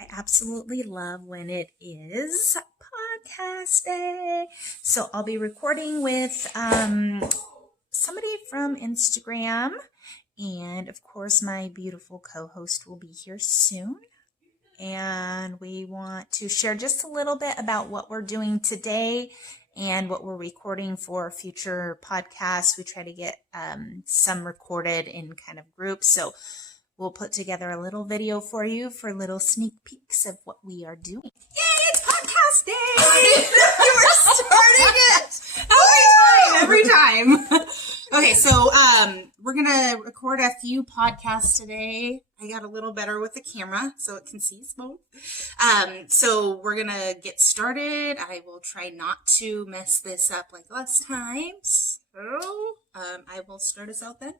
I absolutely love when it is podcast day. So I'll be recording with somebody from Instagram. And of course, my beautiful co-host will be here soon. And we want to share just a little bit about what we're doing today and what we're recording for future podcasts. We try to get some recorded in kind of groups. So we'll put together a little video for you for little sneak peeks of what we are doing. Yay, it's podcast day! You were starting it every time. Okay, so we're gonna record a few podcasts today. I got a little better with the camera so it can see us both. So we're gonna get started. I will try not to mess this up like last time. So I will start us out then.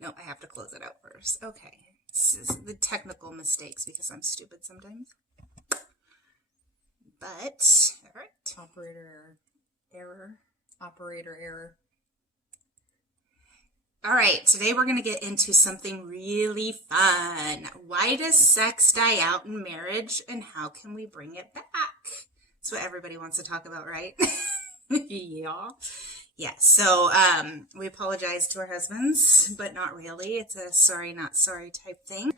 No, I have to close it out first. Okay. This is the technical mistakes because I'm stupid sometimes. But, all right. Operator error. All right. Today we're going to get into something really fun. Why does sex die out in marriage and how can we bring it back? That's what everybody wants to talk about, right? Yeah. Yeah, so we apologize to our husbands, but not really. It's a sorry, not sorry type thing.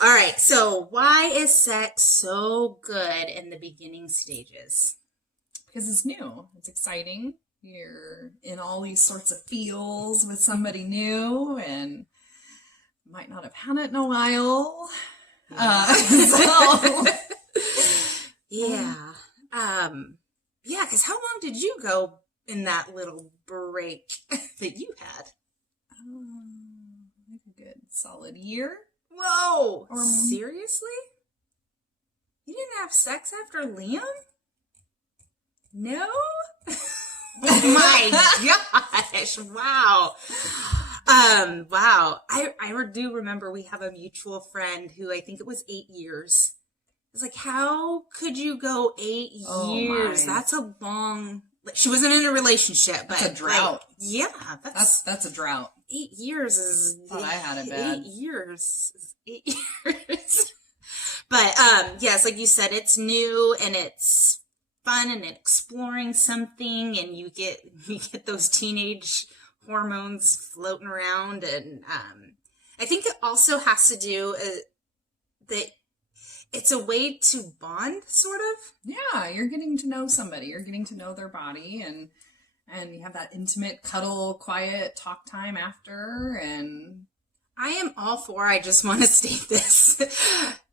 All right, so why is sex so good in the beginning stages? Because it's new. It's exciting. You're in all these sorts of feels with somebody new and might not have had it in a while. Yeah. Yeah, because how long did you go in that little break that you had? Like a good solid year. Whoa! Seriously? You didn't have sex after Liam? No? Oh my gosh! Wow. Wow. I do remember we have a mutual friend who I think it was 8 years. It's like, how could you go 8 years? My. That's a long. She wasn't in a relationship, but that's a drought. Like, yeah, that's a drought. 8 years is. Thought I had it bad. 8 years is 8 years. But yes, like you said, it's new and it's fun and exploring something, and you get those teenage hormones floating around, and I think it also has to do that. It's a way to bond, sort of. Yeah, you're getting to know somebody. You're getting to know their body, and you have that intimate, cuddle, quiet talk time after. And I am all for. I just want to state this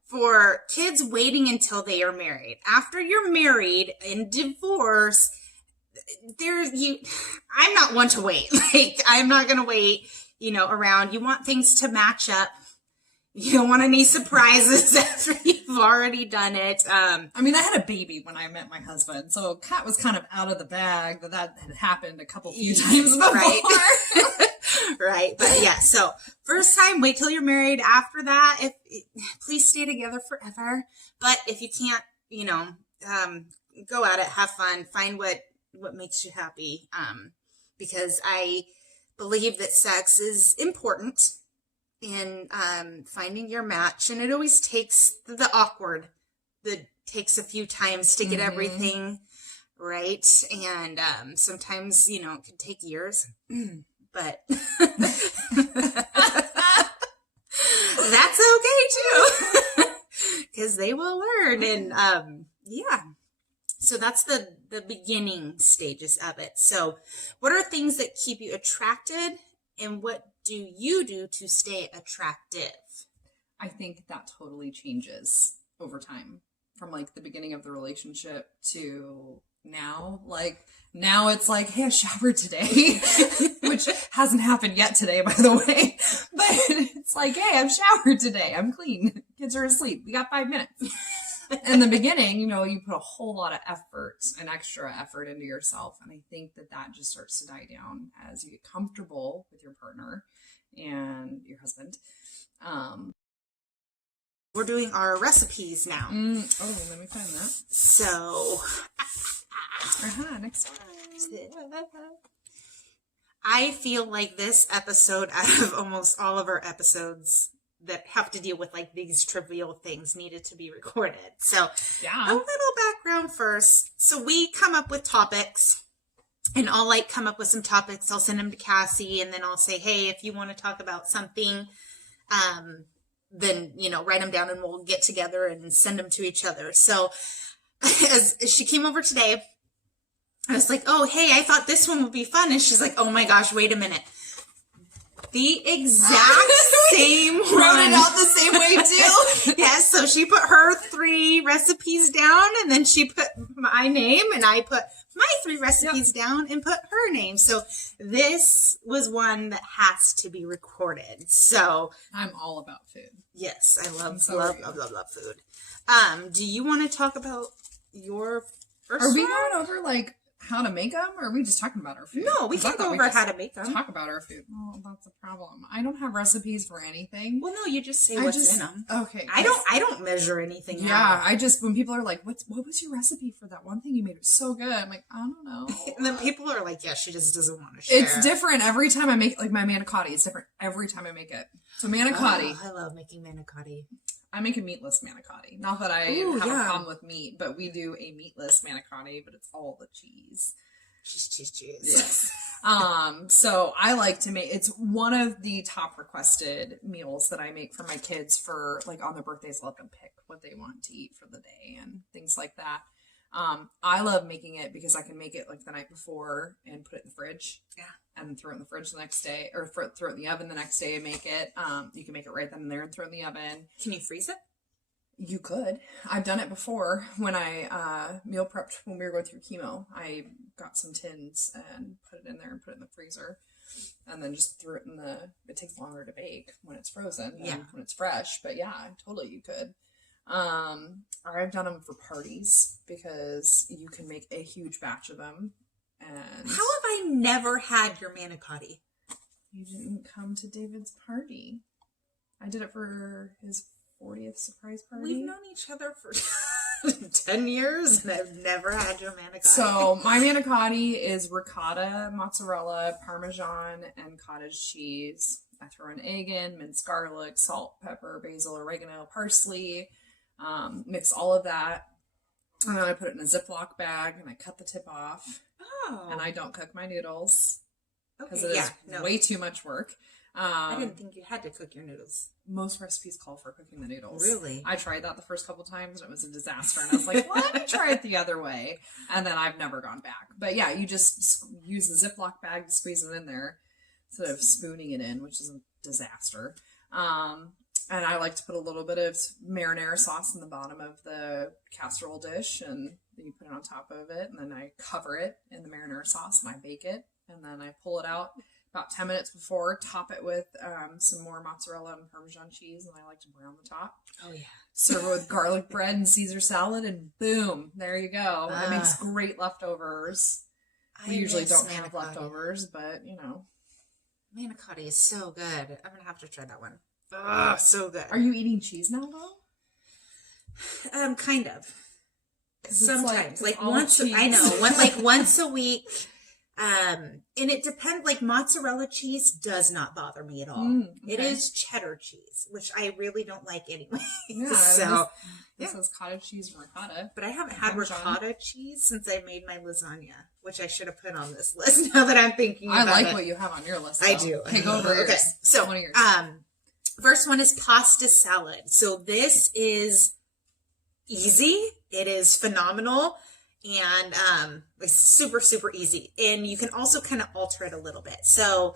for kids waiting until they are married. After you're married in divorce, I'm not one to wait. Like I'm not gonna wait. Around. You want things to match up. You don't want any surprises after you've already done it. I mean, I had a baby when I met my husband, so Kat was kind of out of the bag that had happened a few times before. Right. Right. But yeah, so first time, wait till you're married. After that, please stay together forever. But if you can't, go at it, have fun, find what makes you happy. Because I believe that sex is important in finding your match, and it always takes the awkward that takes a few times to get everything right, and sometimes it could take years, but that's okay too, because they will learn. And yeah, so that's the beginning stages of it. So what are things that keep you attracted, and what do you do to stay attractive? I think that totally changes over time from like the beginning of the relationship to now. Like now it's like, hey, I showered today, which hasn't happened yet today, by the way. But it's like, hey, I've showered today. I'm clean. Kids are asleep. We got 5 minutes. In the beginning, you put a whole lot of effort and extra effort into yourself. And I think that just starts to die down as you get comfortable with your partner and your husband. We're doing our recipes now. Let me find that. So, Next one. I feel like this episode, out of almost all of our episodes that have to deal with like these trivial things, needed to be recorded. So a Yeah. little background first. So we come up with topics, and I'll like come up with some topics. I'll send them to Cassie, and then I'll say, hey, if you want to talk about something, then, you know, write them down and we'll get together and send them to each other. So as she came over today, I was like, oh, hey, I thought this one would be fun. And she's like, oh my gosh, wait a minute. The exact same one. Wrote it out the same way too. Yes, so she put her 3 recipes down, and then she put my name, and I put my 3 recipes down and put her name. So this was one that has to be recorded. So I'm all about food. yes, I love So love are you. love love love food. Do you want to talk about your first Are we one? going over like how to make them, or are we just talking about our food? No, we 'Cause I can thought go we over just how to make them. talk about our food. Well, that's a problem. I don't have recipes for anything. Well, no, you just say I what's just in them. okay. I don't measure anything Yeah, out. I just when people are like, what was your recipe for that one thing you made? It was so good. I'm like, I don't know. And then people are like, yeah, she just doesn't want to share. It's different every time I make like my manicotti. It's different every time I make it. So manicotti, Oh, I love making manicotti. I make a meatless manicotti. Not that I Ooh, have yeah. a problem with meat, but we do a meatless manicotti, but it's all the cheese. Cheese. Yes. So I like to make, it's one of the top requested meals that I make for my kids for like on their birthdays. Let them pick what they want to eat for the day and things like that. I love making it because I can make it like the night before and put it in the fridge. Yeah. And throw it in the fridge the next day, or throw it in the oven the next day and make it. You can make it right then and there and throw it in the oven. Can you freeze it? You could. I've done it before when I meal prepped when we were going through chemo. I got some tins and put it in there and put it in the freezer, and then just threw it in the. It takes longer to bake when it's frozen than when it's fresh. But yeah, totally you could. Or I've done them for parties because you can make a huge batch of them. And How have I never had your manicotti? you didn't come to David's party. I did it for his 40th surprise party. We've known each other for 10 years, and I've never had your manicotti. So my manicotti is ricotta, mozzarella, parmesan, and cottage cheese. I throw an egg in, minced garlic, salt, pepper, basil, oregano, parsley. Mix all of that, and then I put it in a Ziploc bag, and I cut the tip off. Oh. And I don't cook my noodles because Okay, it is way too much work. I didn't think you had to cook your noodles. Most recipes call for cooking the noodles. Really? I tried that the first couple times and it was a disaster. And I was like, well, let me try it the other way. And then I've never gone back. But yeah, you just use the Ziploc bag to squeeze it in there instead of spooning it in, which is a disaster. And I like to put a little bit of marinara sauce in the bottom of the casserole dish, and then you put it on top of it, and then I cover it in the marinara sauce, and I bake it, and then I pull it out about 10 minutes before, top it with some more mozzarella and Parmesan cheese, and I like to brown the top. Oh, yeah. Serve it with garlic bread and Caesar salad, and boom, there you go. It makes great leftovers. We usually don't have leftovers, but, you know. Manicotti is so good. I'm going to have to try that one. Oh, so good. Are you eating cheese now, though? Kind of. 'Cause it's Sometimes, like all once, cheese. I know, once a week. And it depends, like mozzarella cheese does not bother me at all. It okay. is cheddar cheese, which I really don't like anyway. Yeah, So, this is cottage cheese and ricotta. but I haven't had Parmesan. ricotta cheese since I made my lasagna, which I should have put on this list now that I'm thinking I about like it. what you have on your list. I though. do. Okay, go over yours. Okay, so One of yours. first one is pasta salad. So this is easy. It is phenomenal, and it's super, super easy. And you can also kind of alter it a little bit. So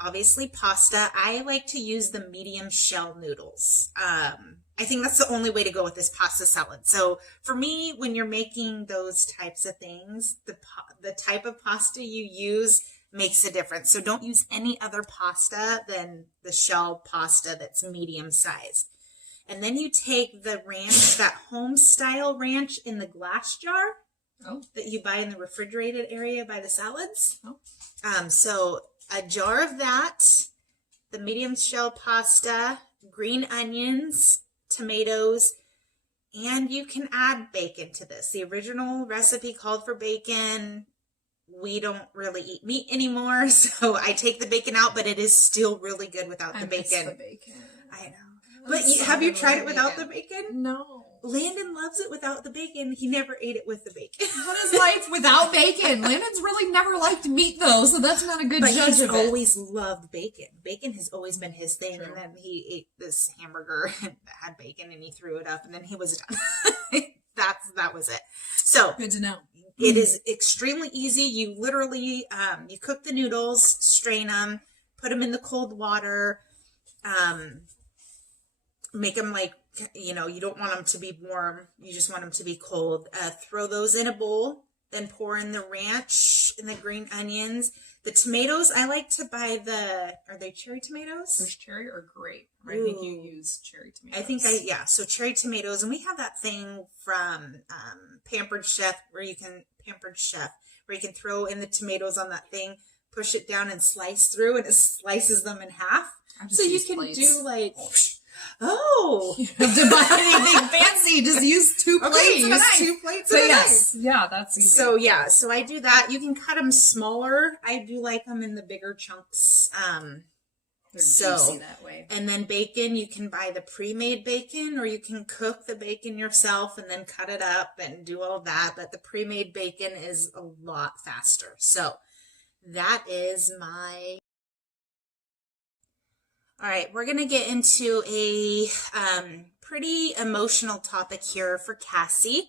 obviously pasta. I like to use the medium shell noodles. I think that's the only way to go with this pasta salad. So for me, when you're making those types of things, the type of pasta you use makes a difference. So don't use any other pasta than the shell pasta that's medium sized. And then you take the ranch, that home style ranch in the glass jar that you buy in the refrigerated area by the salads. So a jar of that, the medium shell pasta, green onions, tomatoes, and you can add bacon to this. The original recipe called for bacon. we don't really eat meat anymore, so I take the bacon out, but it is still really good without the miss bacon. the bacon. I know. But have you tried it without the bacon? No. Landon loves it without the bacon. He never ate it with the bacon. What is life without bacon? Landon's really never liked meat though, so that's not a good But judge he's of it. always loved bacon. Bacon has always been his thing. True. And then he ate this hamburger and had bacon and he threw it up and then he was done. That was it. So Good to know. it is extremely easy. You literally, you cook the noodles, strain them, put them in the cold water, make them like, you don't want them to be warm. You just want them to be cold. Throw those in a bowl, then pour in the ranch and the green onions. The tomatoes, I like to buy are they cherry tomatoes? There's cherry or grape. I think you use cherry tomatoes. So cherry tomatoes. And we have that thing from Pampered Chef where you can throw in the tomatoes on that thing, push it down and slice through and it slices them in half. So you can do like, you have to buy anything fancy. Just use 2 plates. Okay, and a knife. 2 plates So and a yes, knife. yeah, that's easy. So I do that. You can cut them smaller. I do like them in the bigger chunks. They're juicy that way. And then bacon, you can buy the pre-made bacon or you can cook the bacon yourself and then cut it up and do all that. But the pre-made bacon is a lot faster. So that is my... All right, we're going to get into a pretty emotional topic here for Cassie.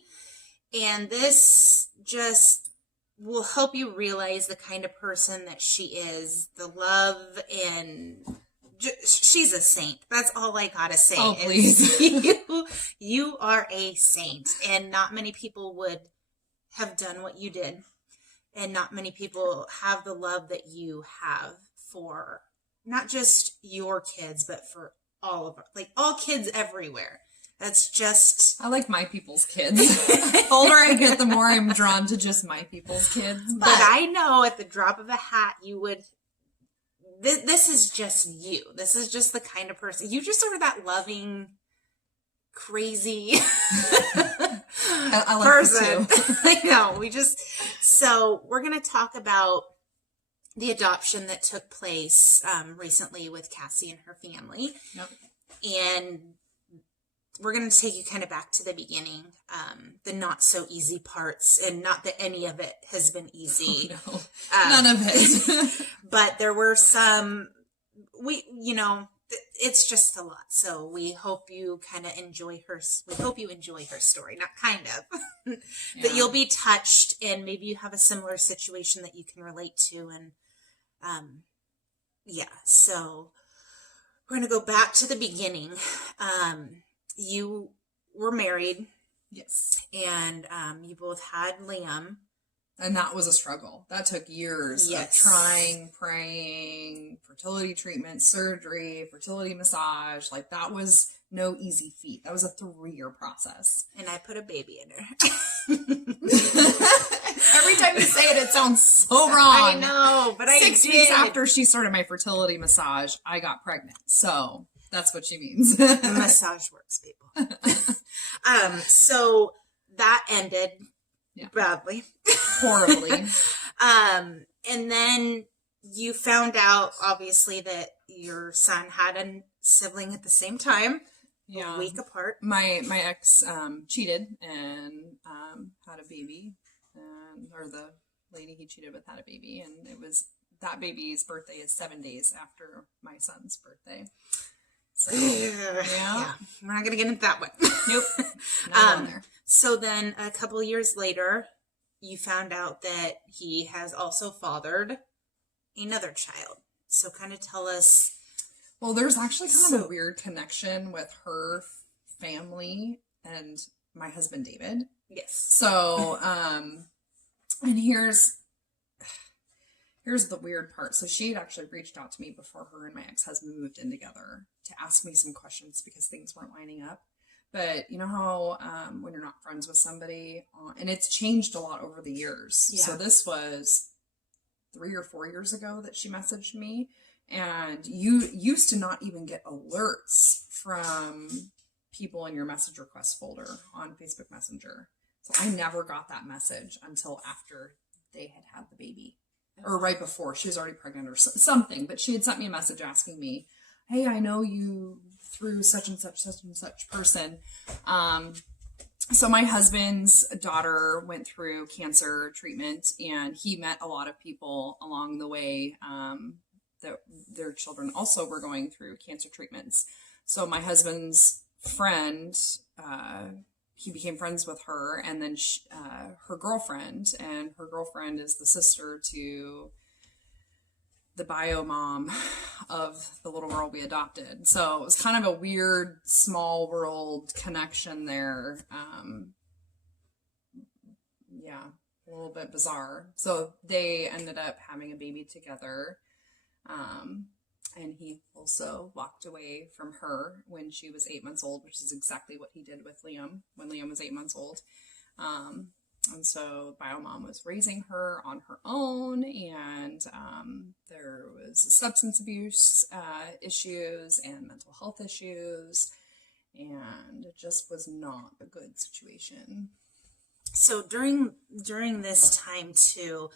And this just will help you realize the kind of person that she is, the love, and she's a saint. That's all I got to say. Oh, please. You are a saint. And not many people would have done what you did. And not many people have the love that you have for not just your kids, but for all of like all kids everywhere. That's just... I like my people's kids. The older I get, the more I'm drawn to just my people's kids. But I know at the drop of a hat, you would... This is just you. This is just the kind of person... You just are that loving, crazy I like person. too. I know. So we're going to talk about the adoption that took place recently with Cassie and her family. Yep. And we're going to take you kind of back to the beginning, the not so easy parts, and not that any of it has been easy. Oh, no. None of it. But there were some, it's just a lot. So we hope you kind of enjoy we hope you enjoy her story, not kind of, that you'll be touched and maybe you have a similar situation that you can relate to. And so we're going to go back to the beginning. You were married. Yes. And you both had Liam. And that was a struggle. That took years of trying, praying, fertility treatment, surgery, fertility massage. Like, that was no easy feat. That was a 3-year process. And I put a baby in her. Every time you say it, it sounds so wrong. I know, but 6 weeks after she started my fertility massage, I got pregnant. So that's what she means. Massage works, people. So that ended badly. Horribly. And then you found out, obviously, that your son had a sibling at the same time, a week apart. My ex cheated and had a baby, or the lady he cheated with had a baby, and it was that baby's birthday is 7 days after my son's birthday. So, yeah. We're not going to get into that one. Nope. Not on there. So then a couple of years later, you found out that he has also fathered another child. So kind of tell us. Well, there's actually kind of a weird connection with her family and my husband, David. Yes. So, and here's the weird part. So she had actually reached out to me before her and my ex-husband moved in together to ask me some questions because things weren't lining up. But you know how when you're not friends with somebody, and it's changed a lot over the years. Yeah. So this was 3 or 4 years ago that she messaged me, and you used to not even get alerts from people in your message request folder on Facebook Messenger. So I never got that message until after they had the baby, or right before. She was already pregnant or something, but she had sent me a message asking me, hey, I know you through such and such person. So my husband's daughter went through cancer treatment, and he met a lot of people along the way that their children also were going through cancer treatments. So my husband's friend, he became friends with her, and then her girlfriend is the sister to the bio mom of the little girl we adopted. So it was kind of a weird small world connection there. Yeah, a little bit bizarre. So they ended up having a baby together. And he also walked away from her when she was 8 months old, which is exactly what he did with Liam when Liam was 8 months old. And so Biomom was raising her on her own, and there was substance abuse issues and mental health issues, and it just was not a good situation. So during this time too,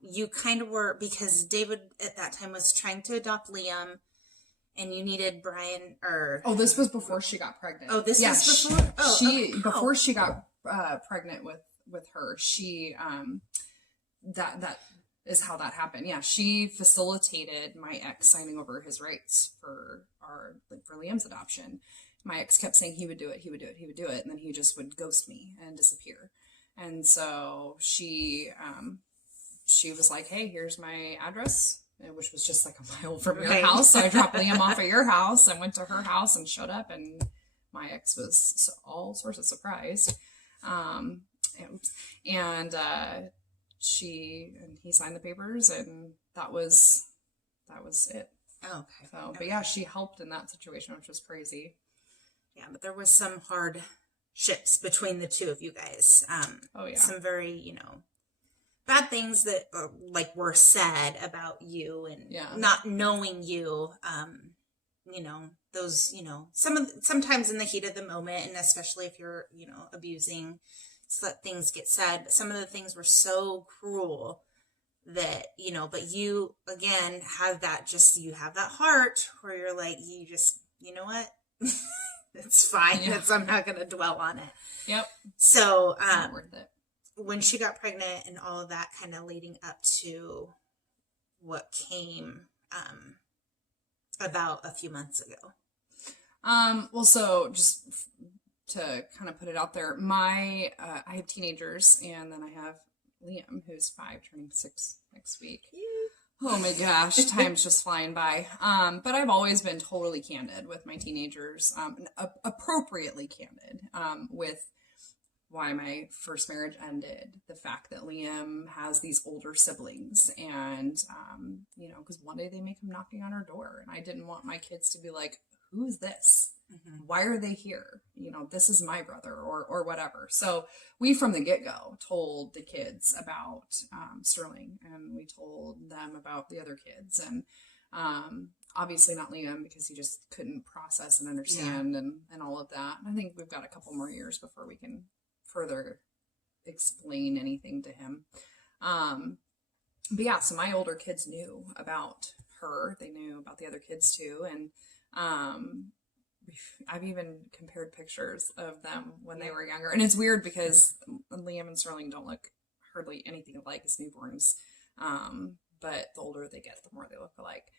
you kind of were, because David at that time was trying to adopt Liam, and you needed Brian, or this was before she got pregnant. was before. Before she got pregnant with her, she that is how that happened. Yeah, she facilitated my ex signing over his rights for Liam's adoption. My ex kept saying he would do it, and then he just would ghost me and disappear. And so she was like, hey, here's my address, which was just like a mile from your house. So I dropped Liam off at your house and went to her house and showed up, and my ex was all sorts of surprised. He signed the papers, and that was it. Oh, okay. So, but yeah, she helped in that situation, which was crazy. Yeah, but there was some hard ships between the two of you guys. Some very, bad things that were said about you, and not knowing you. Those, sometimes in the heat of the moment, and especially if you're, abusing, so that things get said. But some of the things were so cruel that, but you, again, have that heart where you're like, you just, you know what? It's fine. Yeah. I'm not going to dwell on it. Yep. So, not worth it. When she got pregnant and all of that, kind of leading up to what came, about a few months ago. So just to kind of put it out there, I have teenagers, and then I have Liam, who's 5, turning 6 next week. Oh my gosh, time's just flying by. But I've always been totally candid with my teenagers, appropriately candid, with why my first marriage ended, the fact that Liam has these older siblings, and, because one day they may come knocking on our door, and I didn't want my kids to be like, who's this? Mm-hmm. Why are they here? This is my brother, or whatever. So we, from the get-go, told the kids about Sterling, and we told them about the other kids, and obviously not Liam, because he just couldn't process and understand and all of that. I think we've got a couple more years before we can further explain anything to him. But yeah, so my older kids knew about her. They knew about the other kids too. And I've even compared pictures of them when they were younger. And it's weird because Liam and Sterling don't look hardly anything alike as newborns. But the older they get, the more they look alike.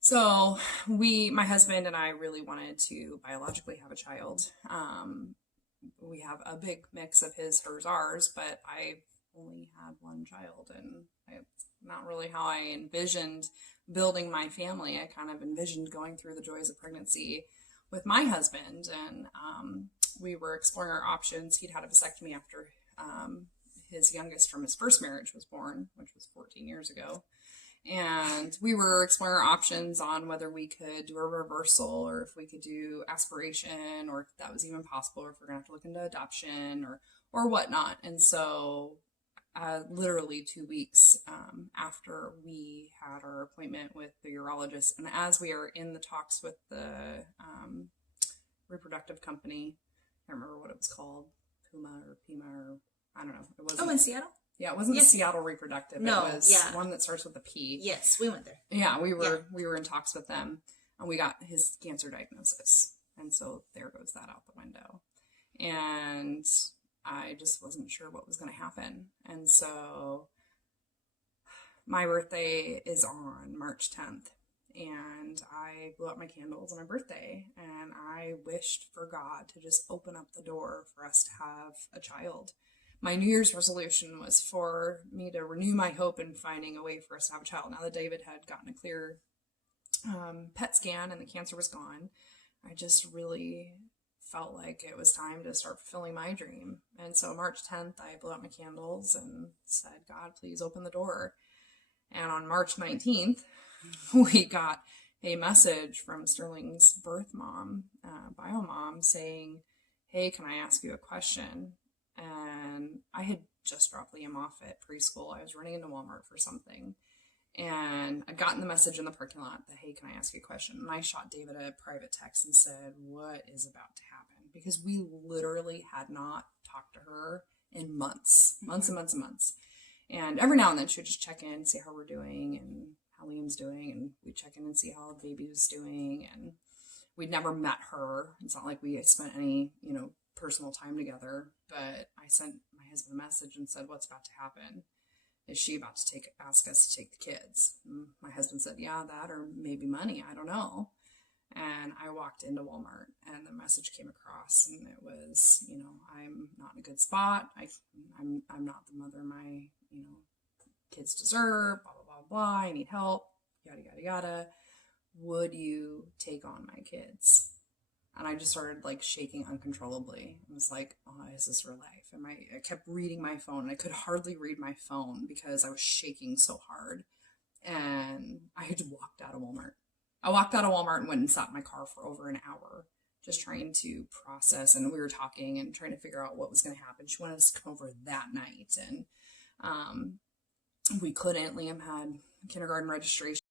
So my husband and I really wanted to biologically have a child. We have a big mix of his, hers, ours, but I only had one child, and it's not really how I envisioned building my family. I kind of envisioned going through the joys of pregnancy with my husband, and we were exploring our options. He'd had a vasectomy after his youngest from his first marriage was born, which was 14 years ago. And we were exploring our options on whether we could do a reversal, or if we could do aspiration, or if that was even possible, or if we're going to have to look into adoption or whatnot. And so literally 2 weeks after we had our appointment with the urologist, and as we are in the talks with the reproductive company, I don't remember what it was called, Puma or I don't know. It wasn't. Oh, in Seattle? Yeah, it wasn't Yeah. Seattle Reproductive. No, it was yeah. one that starts with a P. Yes, we went there. Yeah, we were in talks with them, and we got his cancer diagnosis, and so there goes that out the window. And I just wasn't sure what was going to happen, and so my birthday is on March 10th, and I blew out my candles on my birthday, and I wished for God to just open up the door for us to have a child. My New Year's resolution was for me to renew my hope in finding a way for us to have a child. Now that David had gotten a clear PET scan and the cancer was gone, I just really felt like it was time to start fulfilling my dream. And so March 10th, I blew out my candles and said, God, please open the door. And on March 19th, we got a message from Sterling's birth mom, bio mom, saying, hey, can I ask you a question? And I had just dropped Liam off at preschool. I was running into Walmart for something. And I'd gotten the message in the parking lot that, hey, can I ask you a question? And I shot David a private text and said, what is about to happen? Because we literally had not talked to her in months and months and months. And every now and then she would just check in, see how we're doing and how Liam's doing. And we'd check in and see how the baby was doing. And we'd never met her. It's not like we had spent any, personal time together. But I sent my husband a message and said, what's about to happen? Is she about to ask us to take the kids? And my husband said, yeah, that or maybe money. I don't know. And I walked into Walmart and the message came across and it was, I'm not in a good spot. I'm not the mother my, kids deserve, blah, blah, blah, blah. I need help, yada, yada, yada. Would you take on my kids? And I just started shaking uncontrollably. I was like, oh, is this real life? And I kept reading my phone and I could hardly read my phone because I was shaking so hard. And I had walked out of Walmart. I walked out of Walmart and went and sat in my car for over an hour just trying to process. And we were talking and trying to figure out what was going to happen. She wanted us to come over that night. And we couldn't. Liam had kindergarten registration.